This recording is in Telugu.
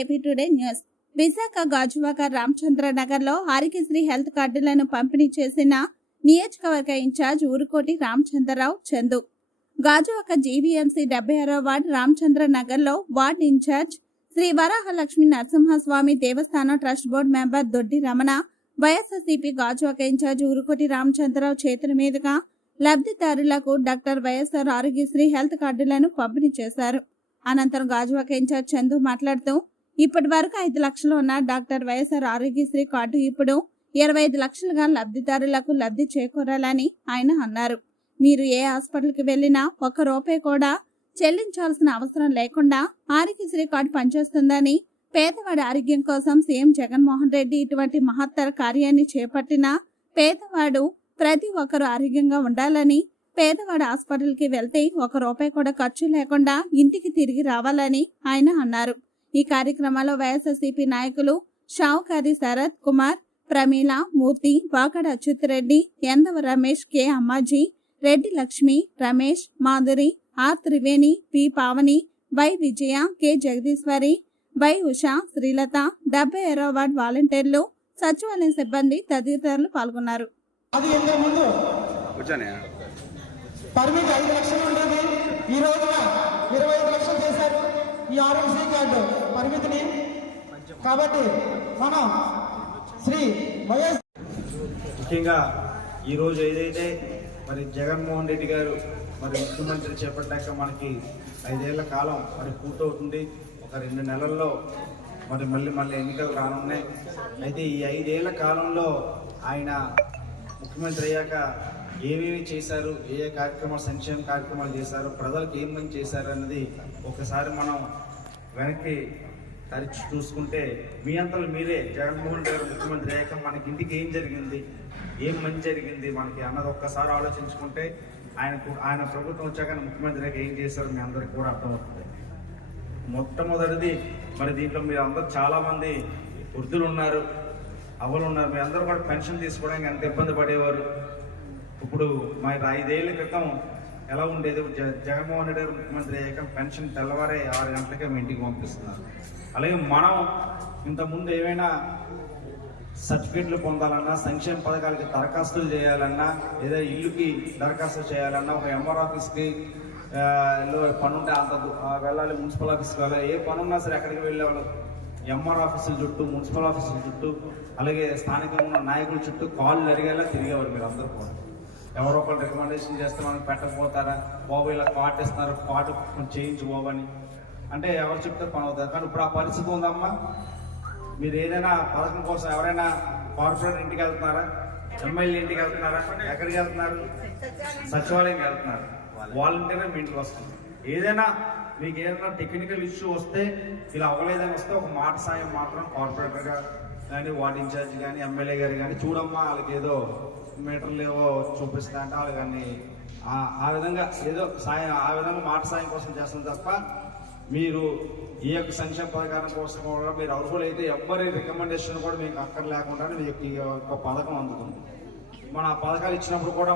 AP today news. Visakha Gajuwaka Ramachandra Nagar లో ఆరోగ్యశ్రీ హెల్త్ కార్డులను పంపిణీ చేసిన నియోజకవర్గ ఇన్ఛార్జ్ ఊరుకోటి రామచంద్రరావు చందు. గాజువాక జీవీఎంసీ 76వ వార్డు రామచంద్ర నగర్ లో ward incharge Shri Varahalakshmi Narasimhaswamy Devasthanam trust board member Doddi Ramana, YSRCP Gajuwaka incharge Urukoti Ramachandra Rao చేతుల మీదుగా లబ్ధిదారులకు డాక్టర్ వైఎస్ఆర్ ఆరోగ్యశ్రీ హెల్త్ కార్డులను పంపిణీ చేశారు. అనంతరం గాజువాక ఇన్ఛార్జ్ చందు మాట్లాడుతూ, ఇప్పటి వరకు 5 లక్షలు ఉన్న డాక్టర్ వైఎస్ఆర్ ఆరోగ్యశ్రీ కార్డు ఇప్పుడు 25 లక్షలుగా లబ్ధిదారులకు లబ్ధి చేకూరాలని ఆయన అన్నారు. మీరు ఏ హాస్పిటల్కి వెళ్లినా ₹1 కూడా చెల్లించాల్సిన అవసరం లేకుండా ఆరోగ్యశ్రీ కార్డు పనిచేస్తుందని, పేదవాడి ఆరోగ్యం కోసం సీఎం జగన్మోహన్ రెడ్డి ఇటువంటి మహత్తర కార్యాన్ని చేపట్టిన పేదవాడు ప్రతి ఒక్కరూ ఆరోగ్యంగా ఉండాలని, పేదవాడు హాస్పిటల్కి వెళ్తే ₹1 కూడా ఖర్చు లేకుండా ఇంటికి తిరిగి రావాలని ఆయన అన్నారు. ఈ కార్యక్రమంలో వైఎస్ఆర్సీపీ నాయకులు Shavukari Sarath Kumar, Pramila, Murthy, Vakada Achyutha Reddy, Endava Ramesh, K Ammaji, Reddy Lakshmi, Ramesh, Madhuri, R Triveni, P Pavani, Y Vijaya, K Jagadeeswari, Y Usha, Srilatha, 76వ వార్డు వాలంటీర్లు, సచివాలయం సిబ్బంది తదితరులు పాల్గొన్నారు. పరిమితి 5 లక్షలు ఉండేది, ఈ రోజున 25 లక్షలు చేశారు ఈ ఆరోగ్యశ్రీ కార్డు పరిమితిని. కాబట్టి మనం శ్రీ వైఎస్ ముఖ్యంగా ఈరోజు ఏదైతే మరి జగన్మోహన్ రెడ్డి గారు మరి ముఖ్యమంత్రి చేపట్టాక మనకి 5 ఏళ్ల కాలం మరి పూర్తవుతుంది. ఒక 2 నెలల్లో మరి మళ్ళీ ఎన్నికలు రానున్నాయి. అయితే ఈ 5 ఏళ్ల కాలంలో ఆయన ముఖ్యమంత్రి అయ్యాక ఏమేమి చేశారు, ఏ కార్యక్రమాలు, సంక్షేమ కార్యక్రమాలు చేశారు, ప్రజలకు ఏం మంచి చేశారు అన్నది ఒకసారి మనం వెనక్కి తరిచి చూసుకుంటే మీ అంతలో మీరే జగన్మోహన్ రెడ్డి గారు ముఖ్యమంత్రి అయ్యాక మనకి ఇంటికి ఏం జరిగింది, ఏం మంచి జరిగింది మనకి అన్నది ఒక్కసారి ఆలోచించుకుంటే ఆయన ప్రభుత్వం వచ్చాక ముఖ్యమంత్రి అయ్యాక ఏం చేశారు మీ అందరికీ కూడా అర్థమవుతుంది. మొట్టమొదటిది మరి దీంట్లో మీరు అందరూ చాలామంది వృద్ధులు ఉన్నారు, అవ్వలు ఉన్నారు. మీ అందరూ కూడా పెన్షన్ తీసుకోవడానికి ఎంత ఇబ్బంది పడేవారు. ఇప్పుడు మరి 5 ఏళ్ల క్రితం ఎలా ఉండేది, జగన్మోహన్ రెడ్డి గారు ముఖ్యమంత్రి అయ్యాక పెన్షన్ తెల్లవారే 6 గంటలకే మీ ఇంటికి పంపిస్తున్నారు. అలాగే మనం ఇంతకుముందు ఏమైనా సర్టిఫికేట్లు పొందాలన్నా, సంక్షేమ పథకాలకి దరఖాస్తులు చేయాలన్నా, లేదా ఇల్లుకి దరఖాస్తు చేయాలన్నా, ఒక ఎంఆర్ ఆఫీస్కి పనుంటే అంత వెళ్ళాలి, మున్సిపల్ ఆఫీస్కి వెళ్ళాలి. ఏ పనున్నా సరే ఎక్కడికి వెళ్ళేవాళ్ళు ఎంఆర్ ఆఫీసుల చుట్టూ, మున్సిపల్ ఆఫీసుల చుట్టూ, అలాగే స్థానికంగా ఉన్న నాయకుల చుట్టూ కాళ్ళు అడిగేలా తిరిగేవారు. మీరు అందరూ కూడా ఎవరో ఒకరు రికమెండేషన్ చేస్తే మనకు పెట్టకపోతారా, బాబు ఇలా కార్డు ఇస్తున్నారు, కార్డు చేయించు బాబు అని అంటే ఎవరు చెప్తే పని అవుతారు. కానీ ఇప్పుడు ఆ పరిస్థితి ఉందమ్మా. మీరు ఏదైనా పథకం కోసం ఎవరైనా కార్పొరేటర్ ఇంటికి వెళ్తున్నారా, ఎమ్మెల్యే ఇంటికి వెళ్తున్నారా, ఎక్కడికి వెళ్తున్నారు, సచివాలయంకి వెళ్తున్నారు, వాలంటీర్ మీ ఇంటికి వస్తుంది. ఏదైనా మీకు ఏదైనా టెక్నికల్ ఇష్యూ వస్తే, ఇలా అవ్వలేదని వస్తే ఒక మాట సాయం మాత్రం కార్పొరేటర్గా కానీ, వార్డు ఇన్ఛార్జ్ కానీ, ఎమ్మెల్యే గారు కానీ, చూడమ్మా వాళ్ళకి ఏదో మీటర్లు ఏవో చూపిస్తా అంటే వాళ్ళు కానీ ఆ విధంగా ఏదో సాయం, ఆ విధంగా మాట సాయం కోసం చేస్తాం తప్ప మీరు ఈ యొక్క సంక్షేమ పథకాల కోసం కూడా మీరు అర్హులైతే ఎవ్వరి రికమెండేషన్ కూడా మీకు అక్కర్లేకుండా మీకు ఈ యొక్క పథకం అందుతుంది. మన ఆ పథకాలు ఇచ్చినప్పుడు కూడా